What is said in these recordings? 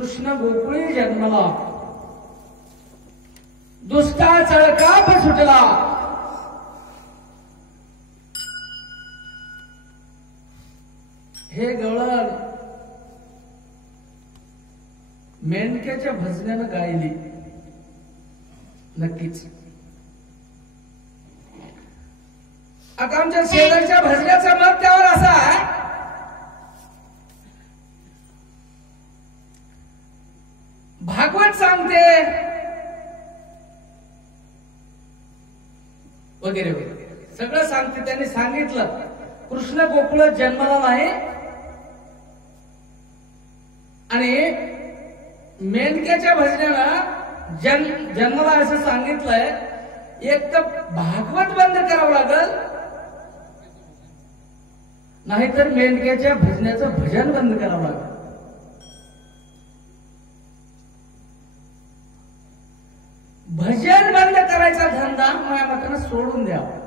कृष्ण गोकुळी जन्मला, दुष्टा चळकाप सुटला. हे गवळण मेंढक्याच्या भजन्यानं गायली. नक्कीच आता आमच्या शेजारच्या भजन्याचं मत त्यावर असा आहे, भागवत सांगते वगैरे वगैरे सगळं सांगते. त्यांनी सांगितलं कृष्ण गोकुळात जन्माला नाही आणि मेंढक्याच्या भजनाला जन्माला असं सांगितलंय. एक तर भागवत बंद करावं लागल, नाहीतर मेंढक्याच्या भजनाचं भजन बंद करावं लागल. भजन बंद करायचा धंदा माझ्या मतानं सोडून द्यावा.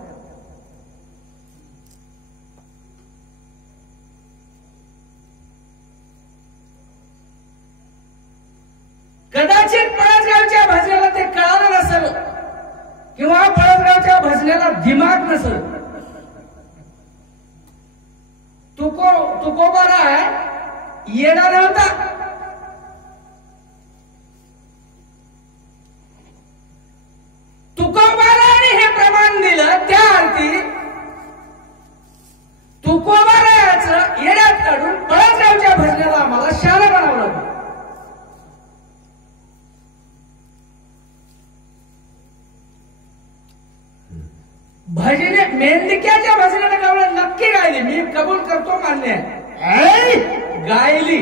कदाचित पळसगावच्या भजनाला ते कळालं नसेल किंवा पळसगावच्या भजनाला दिमाग नसेल. तुकोबारा आहे, येणार नव्हता. तुकोबाराने हे प्रमाण दिलं, त्या अर्थी तुकोबाराचं येण्यात काढून पळसगावच्या भजनाला आम्हाला शाळा बनावं लागलं. भजने मेंढक्याच्या भजनाला गावलं नक्की गायली, मी कबूल करतो, मान्य आहे. गायली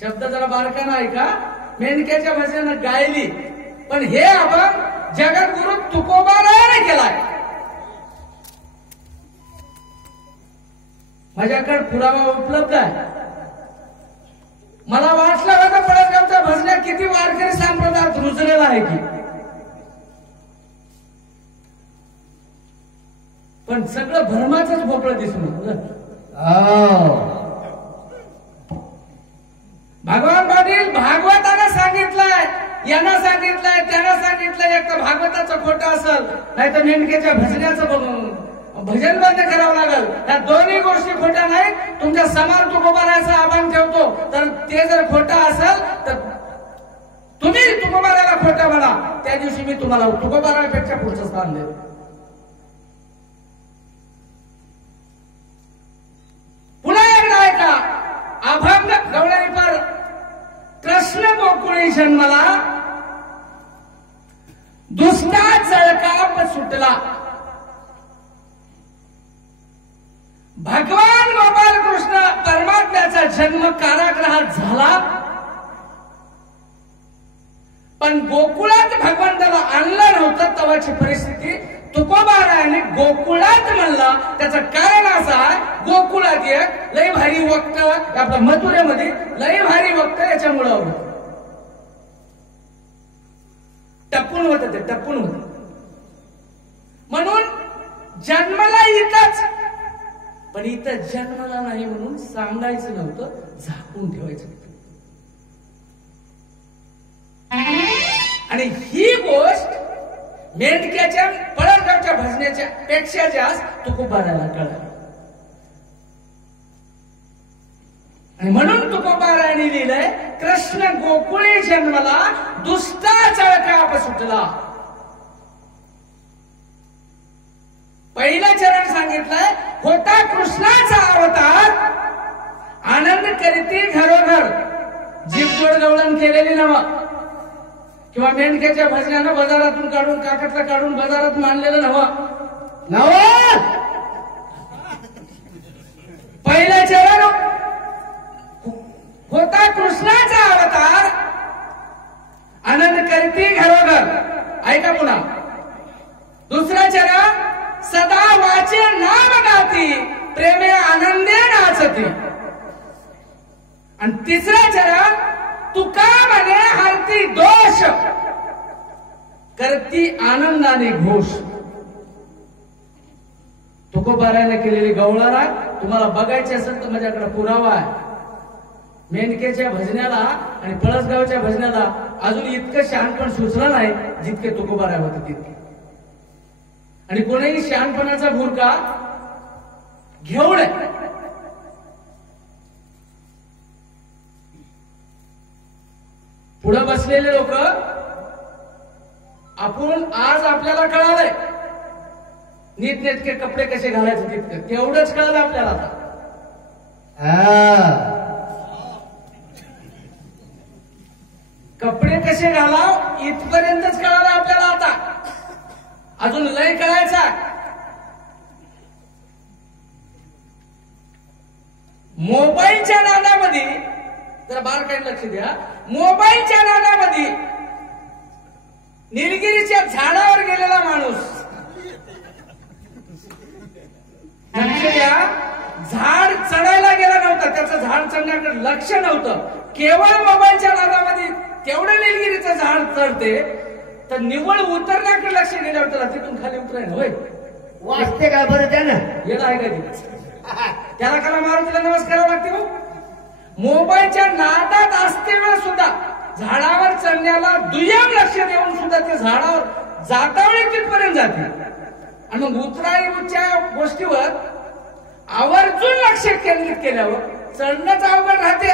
शब्द जरा बारकाना आहे का, मेंढक्याच्या भजनानं गायली. पण हे आपण जगद्गुरु तुकोबाराने केलाय. माझ्याकडे पुरावा उपलब्ध आहे. मला वाटलं होतं पळसगावच्या भजन्यात किती वारकरी संप्रदायात रुजलेला आहे की, पण सगळं भरमाचंच भोपळं दिसून. भगवान पाटील भागवतानं सांगितलंय, यानं सांगितलंय, त्यानं सांगितलंय. एक तर भागवताचं खोटं असेल, नाही तर मेंढक्याच्या भजनाचं भजन बंद करावं लागेल. या दोन्ही गोष्टी खोट्या नाहीत. तुमच्या समान तुकोबाराचं आव्हान ठेवतो, तर ते जर खोटं असेल तर तुम्ही तुकोबाराला खोटं म्हणा. त्या दिवशी मी तुम्हाला तुकोबारापेक्षा पुढचं स्थान देतो. अभंग गवळणी पर कृष्ण गोकुळी जन्मला, दुष्टा चळकाप सुटला. भगवान गोपाल कृष्ण परमात्म्याचा जन्म कारागृहात झाला, पण गोकुळात भगवंताला आणलं नव्हतं. तेव्हाची परिस्थिती तुकोबाराने गोकुळात म्हणला. त्याचं कारण असं आहे, गोकुळात एक लय भारी वक्त, आपल्या मथुरेमध्ये लय भारी वक्त याच्यामुळं होत, टपून होत, ते टपून होत. म्हणून जन्माला इथंच, पण इथं जन्माला नाही म्हणून सांगायचं नव्हतं, झाकून ठेवायचं होतं. आणि ही गोष्ट मेंढक्याच्या पळसगावच्या भजनाच्या पेक्षा जास्त तुकोबाराला कळाली. आणि म्हणून तुकोबाराने लिहिलंय, कृष्ण गोकुळी जन्मला, दुष्टा चळकाप सुटला. पहिलं चरण सांगितलंय, होता कृष्णाचा अवतार, आनंद करीती घरोघर. जीभजोड गवळण केलेली नवं, किंवा मेंढक्याच्या भजनानं बाजारातून काढून, काकतला काढून बाजारात मांडलेलं नवं. पहिलं चरण होता कृष्णाचा अवतार, आनंद करती घरोघर. ऐका पुन्हा. दुसरं चरण सदा वाचे नाम गाती, प्रेमे आनंदे नाचती. आणि तिसरं चरण तुका म्हणे हरती दोष, करती आनंदाने घोष. तुकोबाराने केलेली गवळणा तुम्हाला बघायची असेल तर माझ्याकडे पुरावा आहे. मेंढक्याच्या भजनाला आणि पळसगावच्या भजनाला अजून इतकं शहाणपण सुचलं नाही जितके तुकोबाराय होते तितके. आणि कोणीही शहाणपणाचा भुरका घेऊ नये. पुढे बसलेले लोक आपण आज आपल्याला कळालंय नीटनेटके कपडे कसे घालायचे तितकं तेवढंच कळलं आपल्याला आता. कपडे कसे घालाव इथपर्यंतच कळालं आपल्याला आता. अजून लय कळायचा. मोबाईलच्या नादामध्ये जरा बारकाईने लक्ष द्या. मोबाईलच्या नादामध्ये निलगिरीच्या झाडावर गेलेला माणूस झाड चढायला गेला नव्हता. त्याचं झाड चढण्याकडे लक्ष नव्हतं. केवळ मोबाईलच्या नादामध्ये तेवढं निलगिरीचं झाड चढते तर निव्वळ उतरण्याकडे लक्ष गेल्यावर त्याला तिथून खाली उतराय ना. होय वाचते काय बरं त्यानं येत आहे का त्याला कला मारुतीला नमस्कार लागते. हो मोबाईलच्या नादात असते वेळ सुद्धा झाडावर चढण्याला दुय्यम लक्ष देऊन सुद्धा ते झाडावर जातावळी तिथपर्यंत जाते. आणि मग उतराईच्या गोष्टीवर आवर्जून लक्ष केंद्रित केल्यावर चढणंच अवघड राहते.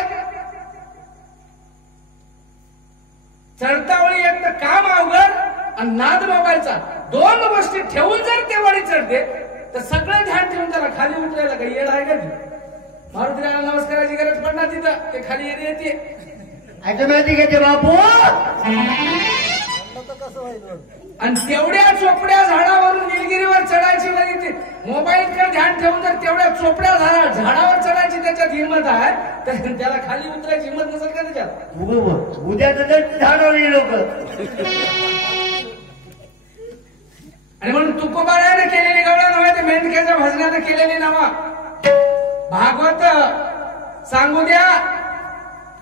चढतावळी एक तर काम अवघड आणि नाद मोबाईलचा दोन गोष्टी ठेवून जर ते वडी चढते तर सगळं ध्यान ठेवून त्याला खाली उतरायला काही येड आहे का? मारुतीला नमस्काराची गरज पडणार तिथं ते खाली येते. ऑटोमॅटिक येते बापू. आणि तेवढ्या चोपड्या झाडावरून निलगिरीवर चढायची म्हणजे मोबाईलकडे ध्यान ठेवून जर तेवढ्या चोपड्या झाडावर चढायची त्याच्यात हिंमत आहे तर त्याला खाली उतरायची हिंमत नसेल का त्याच्यात? उद्या तर झाडावर लोक. आणि म्हणून तुकोबारायने केलेली गवळा नव्हे ते मेंढक्याच्या भजनानं केलेली नावा. भागवत सांगू द्या.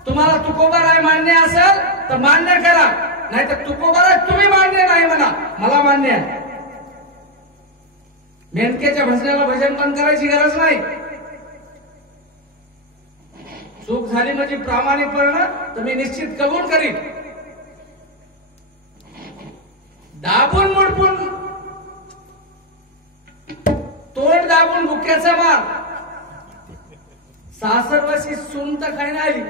तुम्हाला तुकोबाराय मान्य असेल तर मान्य करा, नाही तर तुकोबाराय तुम्ही मान्य नाही म्हणा, मला मान्य आहे. मेंढक्याच्या भजनाला भजन बंद करायची गरज नाही. चूक झाली म्हणजे प्रामाणिकपणे तर मी निश्चित कबूल करीन. दाबून मुडपून तोंड दाबून भुक्याचा मार सासरवासी सुंत खायला आली.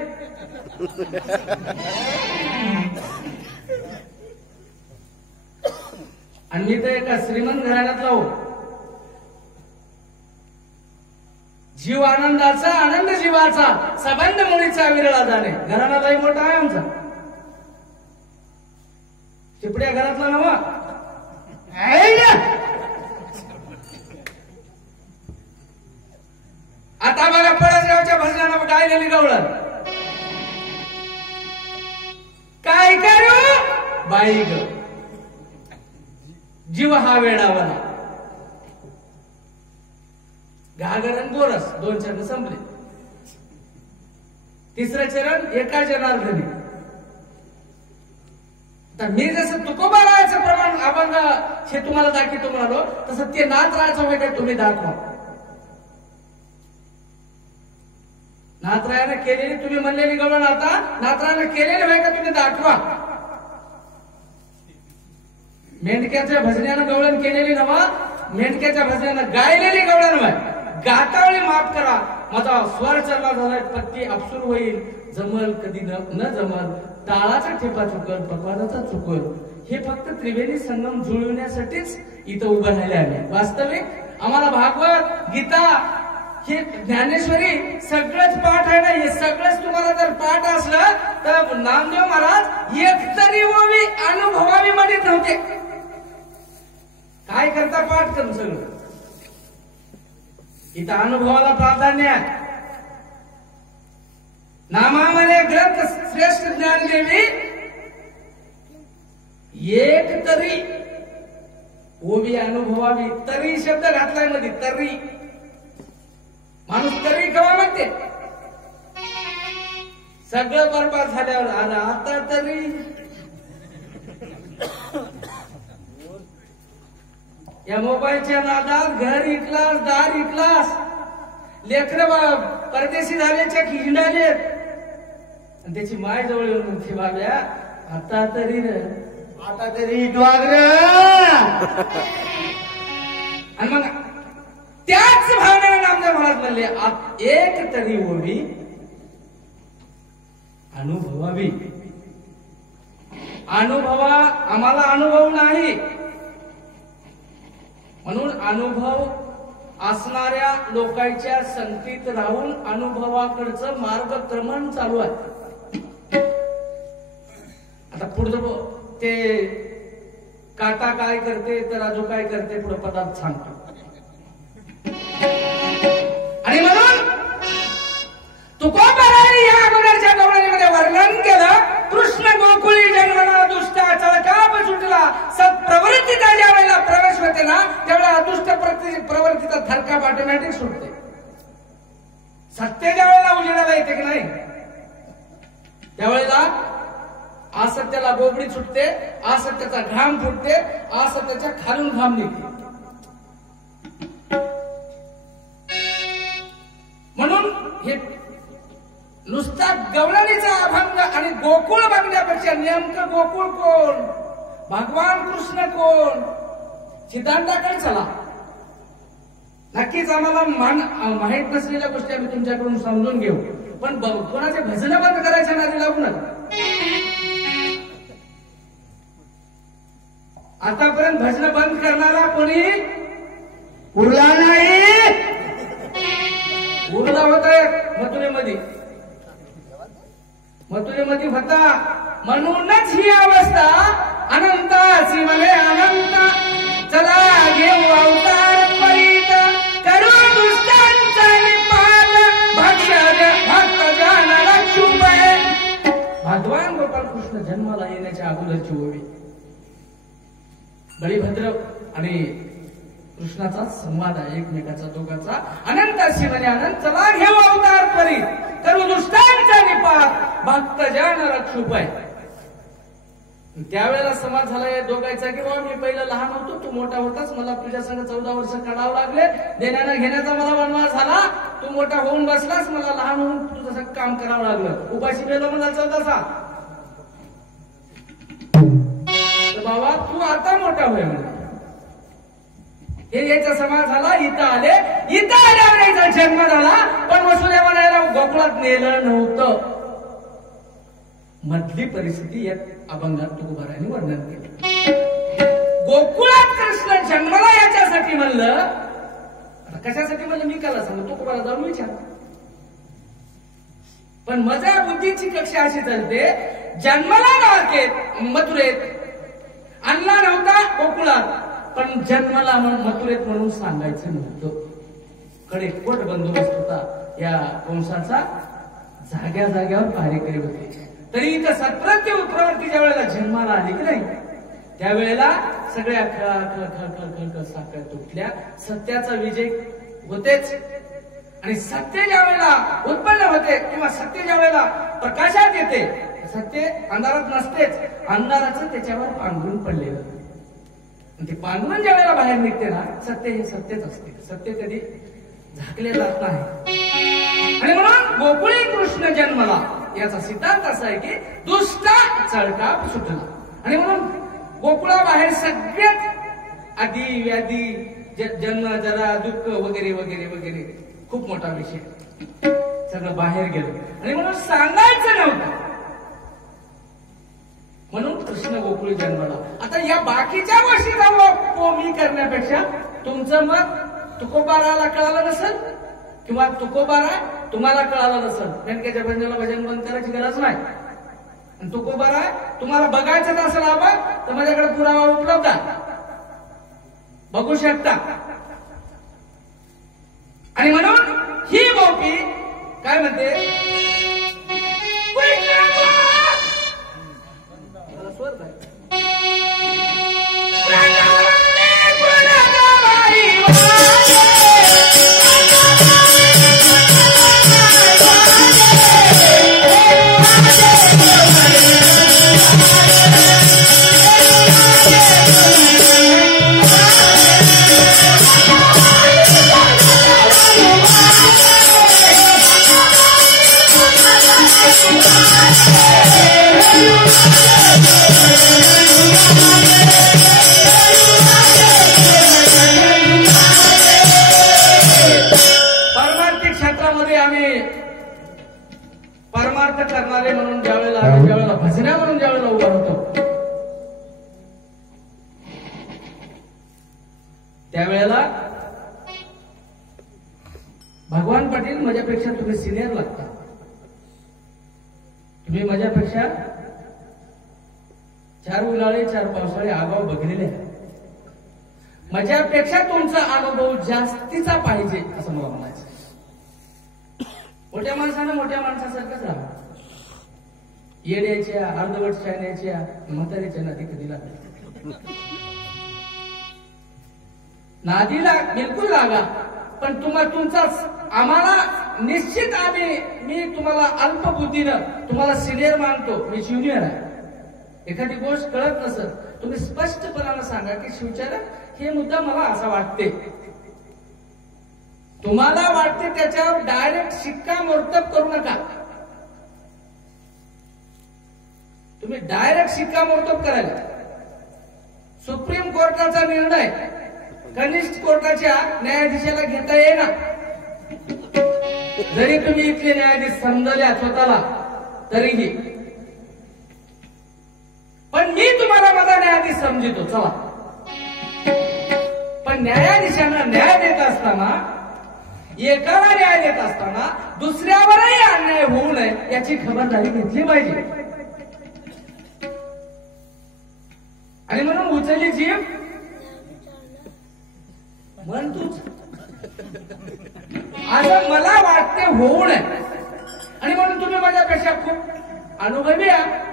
आणि मी तर एका श्रीमंत घराण्यातला हो. जीव आनंदाचा आनंद जीवाचा संबंध मुळीचा विरळा जाणे. घराणालाही मोठा आहे आमचा. चिपड्या घरातला नवा. आता बघा पळसगावच्या भजनानं गायलेली गवळण. काय करू बाई ग जीव हा वेडावला. घागरण गोरस दोन चरण संपले. तिसरं चरण एका जनार्दनी. तर मी जसं तुकोबा राहायचं प्रमाण अभंग हे तुम्हाला दाखवतो म्हणालो तसं ते नाच राहायचं होय काय तुम्ही दाखवा. नाथरायानं केलेली तुम्ही म्हणलेली गवळण आता नाथरायानं केलेली होय का तुम्ही दाखवा. मेंढक्याच्या भजनानं गवळण केलेली नवा, मेंढक्याच्या भजनानं गायलेली गवळण होय. गातावळी माफ करा माझा स्वर चरला झालाय पत्ती अपसूर होईल. जमल कधी न जमल टाळाचा ठेपा चुकल पकवानाचा चुकल. हे फक्त त्रिवेणी संगम जुळविण्यासाठीच इथं उभं राहिले आहे. वास्तविक आम्हाला भागवत गीता हे ज्ञानेश्वरी सगळंच पाठ आहे ना. हे सगळंच तुम्हाला जर पाठ असलं तर नामदेव महाराज एकतरी ओवी अनुभवावी म्हणत नव्हते. काय करता पाठ करून सगळं. इथं अनुभवाला प्राधान्य आहे. नामामध्ये ग्रंथ श्रेष्ठ ज्ञानदेवी एक तरी ओवी अनुभवावी. तरी शब्द घातलाय मध्ये. तरी माणूस तरी कवा म्हणते. सगळं बरबाद झाल्यावर आला आता तरी. या मोबाईलच्या नादात घर इकलास दार इकलास. लेकर परदेशी झाल्याच्या हिंडाले आणि त्याची माय जवळ येऊन म्हणते बाब्या आता तरी रे आता तरी द्वाग्र आणि मग त्याच भावनेने नामदेव महाराज म्हणले एक तरी ओवी अनुभवावी. अनुभवा आम्हाला अनुभव नाही म्हणून अनुभव असणाऱ्या लोकांच्या संगतीत राहून अनुभवाकडचं मार्गक्रमण चालू आहे. आता पुढचं ते काटा काय करते तर राजू काय करते पुढे पदार्थ सांगतो. आणि म्हणून तुकोबाराने या अगोदरच्या गवळणीमध्ये वर्णन केलं. कृष्ण गोकुळी जन्मला दुष्टा चळकाप सुटला. सत्प्रवृत्तीचा ज्या वेळेला प्रवेश होते ना त्यावेळेला अदुष्ट प्रवृत्तीचा थरकाप ऑटोमॅटिक सुटते. सत्य ज्या वेळेला उजेडाला येते की नाही त्यावेळेला असत्याला गोबडी सुटते, असत्याचा घाम फुटते, असत्याच्या खालून घाम निघते. म्हणून हे नुसता गवळणीचा अभंग आणि गोकुळ बघण्यापेक्षा नेमकं गोकुळ कोण, भगवान कृष्ण कोण, सिद्धांताकडे चला. नक्कीच आम्हाला माहित नसलेल्या गोष्टी आम्ही तुमच्याकडून समजून घेऊ, पण कोणाचे भजन बंद करायच्या नादी लागू नका. आतापर्यंत भजन बंद करणारा कोणी उरला नाही. उरला होता मथुरेमध्ये होता. म्हणूनच ही अवस्था अनंताची म्हणे अनंत चला घेऊ अवतार त्वरित करू दुष्टांचा निपात भक्त जन रक्षुपय. भगवान गोपाल कृष्ण जन्माला येण्याच्या अगोदरची ओवी बळीभद्र आणि कृष्णाचा संवाद आहे एकमेकाचा दोघाचा. अनंत शिवने अनंत चला घेऊ अवतार त्वरित करू दुष्टांचा निपात भक्त जन रक्षुपय. त्यावेळेला समाज झाला या दोघांचा की बाबा मी पहिला लहान होतो तू मोठा होतास, मला तुझ्या संग 14 वर्ष काढावं लागले, देण्यानं घेण्याचा मला वनवास झाला, तू मोठा होऊन बसलास, मला लहान होऊन तुझं सगळं काम करावं लागलं, उपाशी गेलो मला 14. बाबा तू आता मोठा होय म्हणा. हे याचा समाज झाला. इथं आल्यावर याचा जन्म झाला. पण वसुदेवाला याला गोकुळात नेलं नव्हतं. मधली परिस्थिती या अभंगात तुकोबाराने वर्णन केलं. गोकुळात कृष्ण जन्मला याच्यासाठी म्हणलं. आता कशासाठी म्हणलं मी काला सांगू, तुकोबारा जाऊन विचार. पण माझ्या बुद्धीची कक्षा अशी चालते, जन्मला नाकेत मथुरेत आणला नव्हता गोकुळात, पण जन्माला मथुरेत म्हणून सांगायचं नव्हतं. कडेकोट बंदोबस्त होता या वंशाचा. जाग्यावर कार्यकरी होते. तरी इथं सत्प्रवृत्ती ज्या वेळेला जन्माला आली की नाही त्यावेळेला सगळ्या साखळ्या तुटल्या. सत्याचा विजय होतेच. आणि सत्य ज्या वेळेला उत्पन्न होते किंवा सत्य ज्या वेळेला प्रकाशात येते, सत्य अंधारात नसतेच, अंधाराचं त्याच्यावर पांघरून पडलेलं. ते पांघरून ज्या वेळेला बाहेर निघते ना सत्य हे सत्यच असते. सत्य कधी झाकले जात नाही. आणि म्हणून गोकुळी कृष्ण जन्मला याचा सिद्धांत असा आहे की दुष्टा चळकाप सुटला. आणि म्हणून गोकुळाबाहेर सगळ्यात आधी व्याधी जन्म जरा दुःख वगैरे वगैरे वगैरे खूप मोठा विषय सगळं बाहेर गेलं. आणि म्हणून सांगायचं नव्हतं. म्हणून कृष्ण गोकुळी जन्मला. आता या बाकीच्या गोष्टीचा मी करण्यापेक्षा तुमचं मत तुकोबाराला कळालं नसेल किंवा तुकोबारा तुम्हाला कळालं नसेल. नेमक्याच्या भजनाला भजन बंद करायची गरज नाही. आणि तुकोबारा तुम्हाला बघायचं असेल आपण तर माझ्याकडे पुरावा उपलब्ध आहे, बघू शकता. आणि म्हणून ही गोपी काय म्हणते, निस्वार्थ करणारे म्हणून ज्यावेळेला भजन्या म्हणून ज्यावेळेला उभा होतो त्यावेळेला भगवान पाटील माझ्यापेक्षा तुम्ही सिनियर लागता. तुम्ही माझ्यापेक्षा 4 उन्हाळे 4 पावसाळे आगाव बघलेले आहे. माझ्यापेक्षा तुमचा अनुभव जास्तीचा पाहिजे असं मला म्हणायचं. मोठ्या माणसानं मोठ्या माणसासारखंच राहा. येण्याच्या अर्धवट शाण्याच्या म्हातारीच्या नादी कधी लागली नादीला बिलकुल लागा. पण तुमचाच आम्हाला निश्चित मी तुम्हाला अल्पबुद्धीनं तुम्हाला सिनियर मानतो. मी ज्युनियर आहे. एखादी गोष्ट कळत नसत तुम्ही स्पष्टपणानं सांगा की शिवचारक हे मुद्दा मला असा वाटते. तुम्हाला वाटते त्याच्यावर डायरेक्ट शिक्कामोर्तब करू नका. तुम्ही डायरेक्ट शिक्कामोर्तब करायला सुप्रीम कोर्टाचा निर्णय कनिष्ठ कोर्टाच्या न्यायाधीशाला घेता येणार. जरी तुम्ही इथले न्यायाधीश समजल्या स्वतःला तरीही. पण मी तुम्हाला माझा न्यायाधीश समजितो. चला, पण न्यायाधीशांना न्याय देत असताना एकाला न्याय देत असताना दुसऱ्यावरही अन्याय होऊ नये याची खबरदारी घेतली पाहिजे. आणि म्हणून उचलली जीभ म्हण तूच असं मला वाटते होऊ नये. आणि म्हणून तुम्ही माझ्यापेक्षा खूप अनुभवी आहे.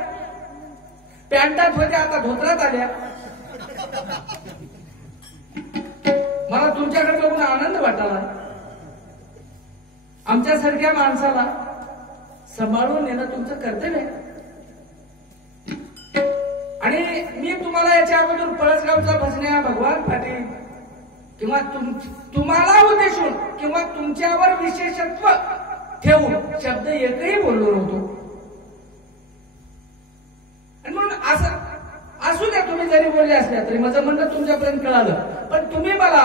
पॅन्टात होत्या आता धोत्रात आल्या. मला तुमच्याकडे बघून आनंद वाटाला. आमच्यासारख्या माणसाला सांभाळून नेणं तुमचं कर्तव्य आहे. आणि मी तुम्हाला याच्या अगोदर पळसगावचा भजन्या भगवान पाटील किंवा तुम्हाला उद्देशून किंवा तुमच्यावर विशेषत्व ठेवून शब्द एकही बोललो नव्हतो. आणि म्हणून असं असू द्या, तुम्ही जरी बोलले असल्या तरी माझं म्हणणं तुमच्यापर्यंत कळालं. पण तुम्ही मला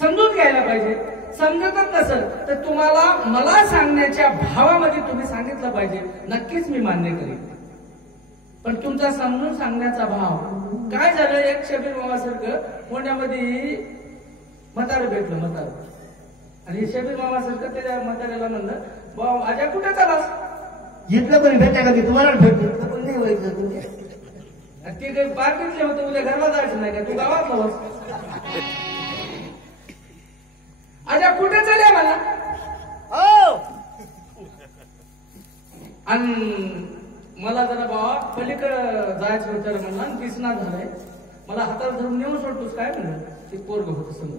समजून घ्यायला पाहिजे. समजतच नसेल तर तुम्हाला मला सांगण्याच्या भावामध्ये तुम्ही सांगितलं पाहिजे. नक्कीच मी मान्य करेन. पण तुमचा समजून सांगण्याचा भाव काय झालं. एक शबीर मामासारखं पुण्यामध्ये म्हातारं भेटलं म्हातारं. आणि शबीर मामासारखं त्या म्हाताऱ्याला म्हणलं भाऊ आजा कुठे चालास. इथलं पण भेटा का तुम्हाला भेटतो पण नाही व्हायचं तुम्ही. ते काही पार्टीतले होते उद्या घरला जायचं नाही का. तू गावात नवस आजा कुठे चालल्या मला. आणि मला जरा बाबा पलीकडे जायचं होतं म्हणला. दिसणार झालंय मला हाताला धरून नेऊन सोडतोस काय म्हणलं. ते पोरग होतं समोर.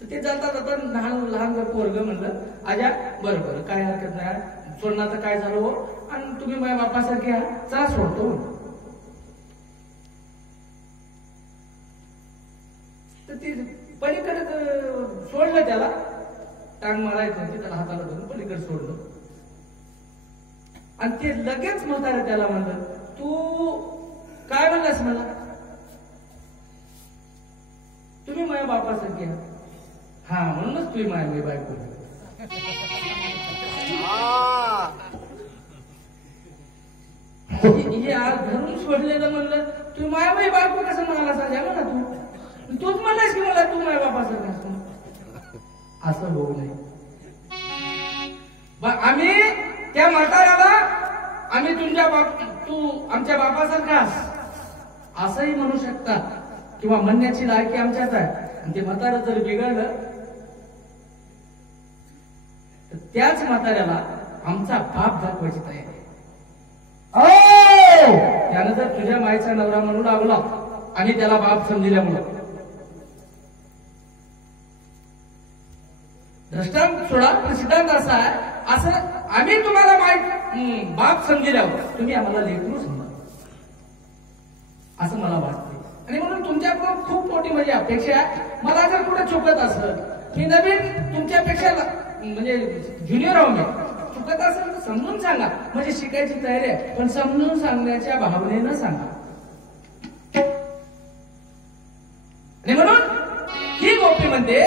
तर ते जाता जाता लहान पोरग म्हणलं आजा बरं बरं काय हरकत नाही सोडणार तर काय झालं हो. आणि तुम्ही माझ्या बापासारखे आहात चला सोडतो. तर ते पलीकडे सोडलं त्याला. टांग मारायचं होती त्याला हाताला धरून पलीकडे सोडलं. आणि ते लगेच म्हातारं त्याला म्हणलं तू काय म्हणलास मला. तुम्ही माझ्या बापासारखी आहात. हा म्हणूनच तुम्ही माझ्या बायको. हे आज धरून सोडलेलं म्हणलं तुम्ही माझ्या बायको कसं म्हणाला साध्या म्हणा. तूच म्हणलास की मला तू माझ्या बापासारखं असतो. असं होऊ नये. आम्ही त्या म्हाताऱ्याला आम्ही तू आमच्या बापासारखास असंही म्हणू शकता किंवा म्हणण्याची लायकी आमच्यात आहे. आणि ते म्हातारं जर बिघडलं तर त्याच म्हाताऱ्याला आमचा बाप दाखवायची तयारी आहे. त्यानं जर तुझ्या माईचा नवरा म्हणून लागला आणि त्याला बाप समजल्यामुळं दृष्टांत सोडा. पण सिद्धांत असा आहे असं आम्ही तुम्हाला बाप समजल्यावर तुम्ही आम्हाला लेकरू समजा असं मला वाटते. आणि म्हणून तुमच्याकडून खूप मोठी माझी अपेक्षा आहे. मला जर कुठे चुकत असलं मी नवीन तुमच्यापेक्षा म्हणजे ज्युनियर आहो. मी चुकत असेल तर समजून सांगा. म्हणजे शिकायची तयारी आहे. पण समजून सांगण्याच्या भावनेनं सांगा. आणि म्हणून ही गोपी म्हणते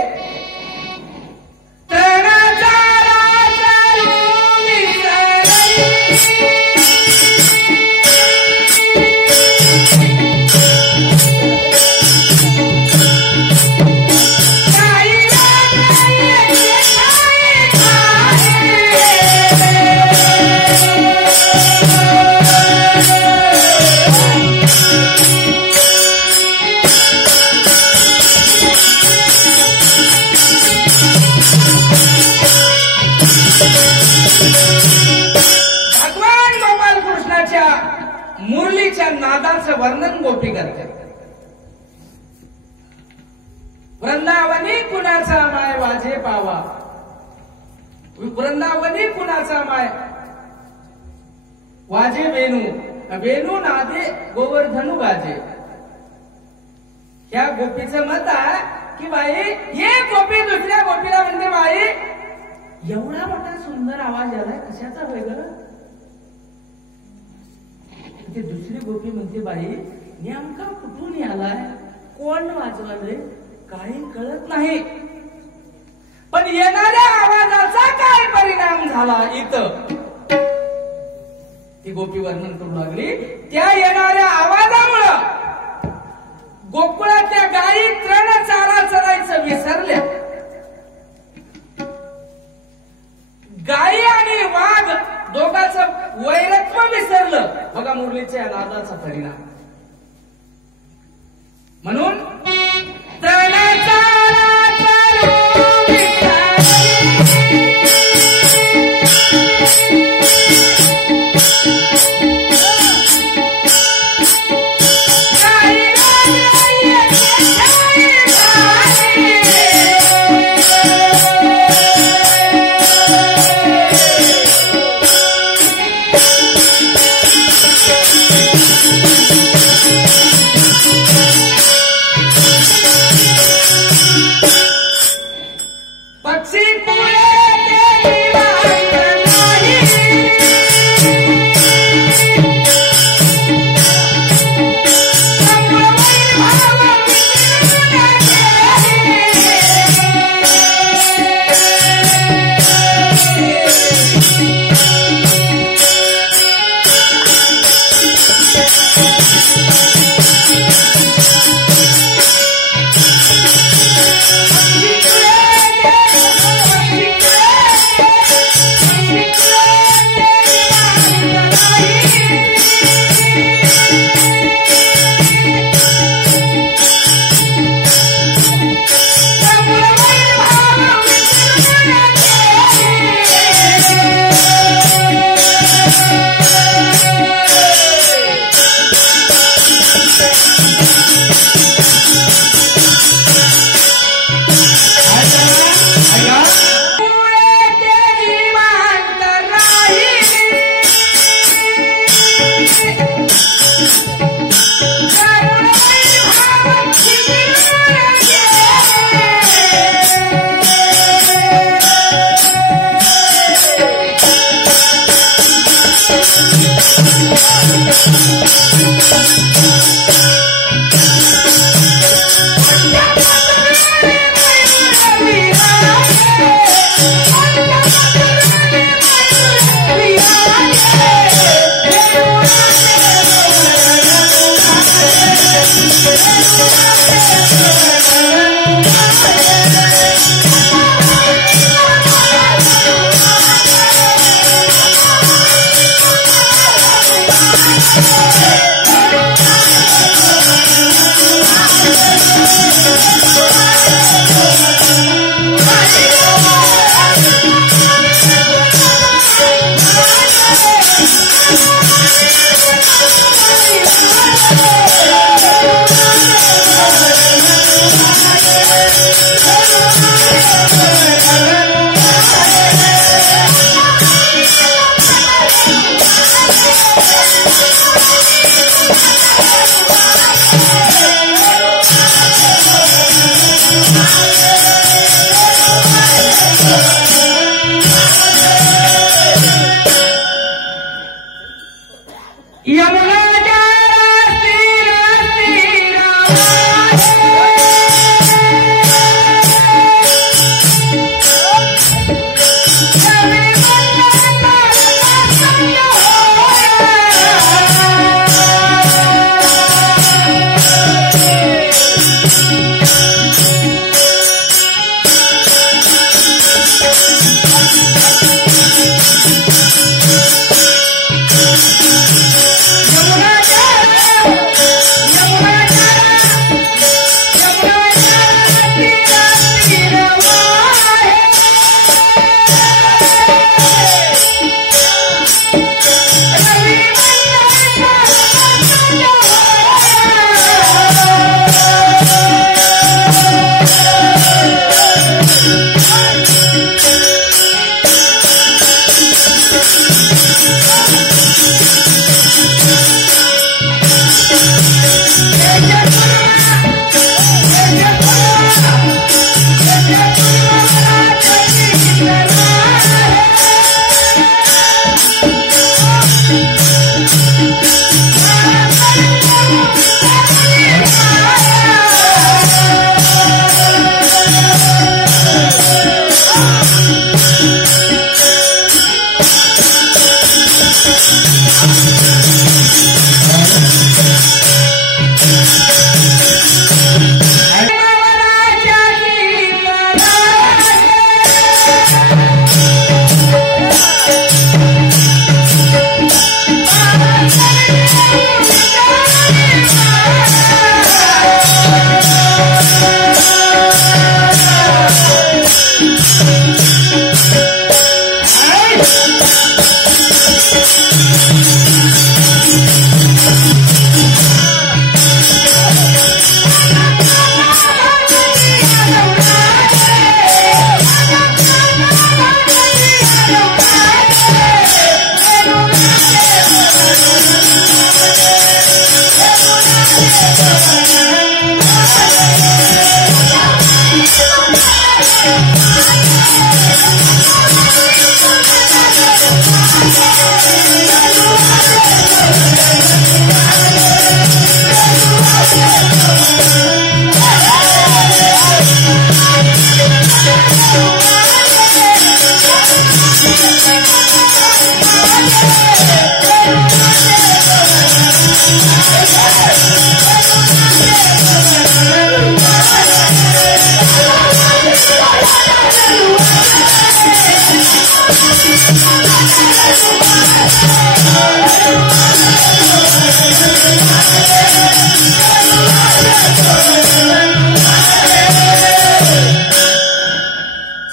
नादाचं वर्णन गोपी करते. वृंदावनी कुणाचा माय वाजे पावा, वृंदावनी कुणाचा माय वाजे वेणू, वेणू नादे गोवर्धनु गाजे. या गोपीचं मत आहे की बाई ये गोपी दुसऱ्या गोपीला म्हणते बाई एवढा मोठा सुंदर आवाज आलाय कशाचा होय ग. ते दुसरी गोपी म्हणते बाई नेमका कुठून आलाय, कोण वाजवालंय काही कळत नाही, पण येणाऱ्या आवाजाचा काय परिणाम झाला इथं ती गोपी वर्णन करू लागली. त्या येणाऱ्या आवाजामुळं गोकुळातल्या गायी तृण चारा चरायचं विसरल्या. गायी आणि वाघ दोघांचं वैरत्व विसरलं. बघा मुरलीच्या नादाचा परिणाम. म्हणून तृण चारा चरू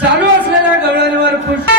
चालू असलेल्या गवळणीवर पुष्प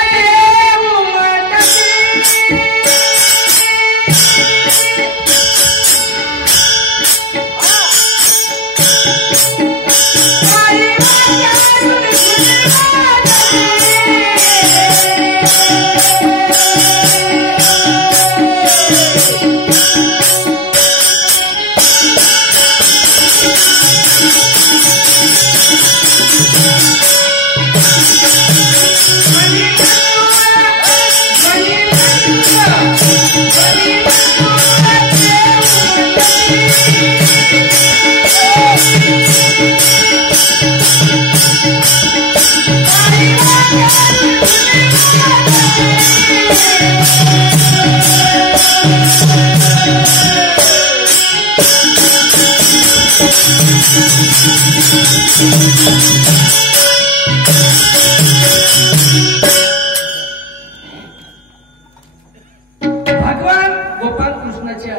भगवान गोपाल कृष्णाच्या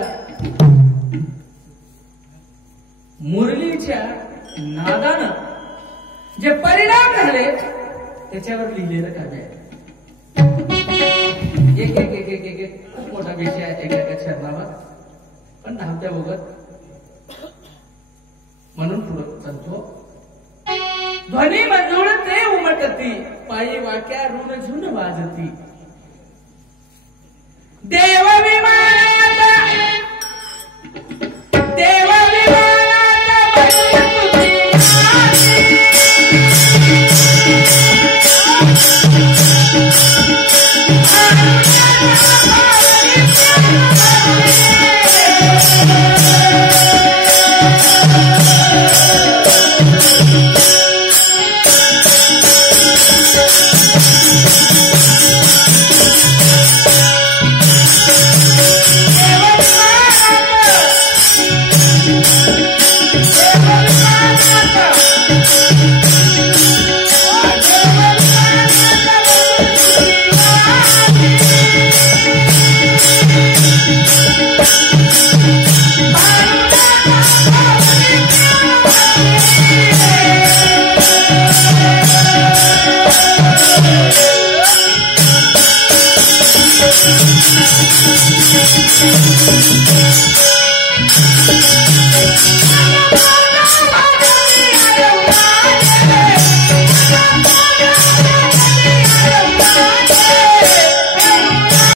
मुरलीच्या नादानं जे परिणाम झाले त्याच्यावर लिहिलेलं काव्य आहे. एक एक एक एक एक एक खूप मोठा विषय आहे एका शब्दावर, पण धावत्या बघत म्हणून पुढे चालतो. ध्वनी मंजूळ ते उमटती, पायी वाक्या ऋण झुन वाजती. देव विमानात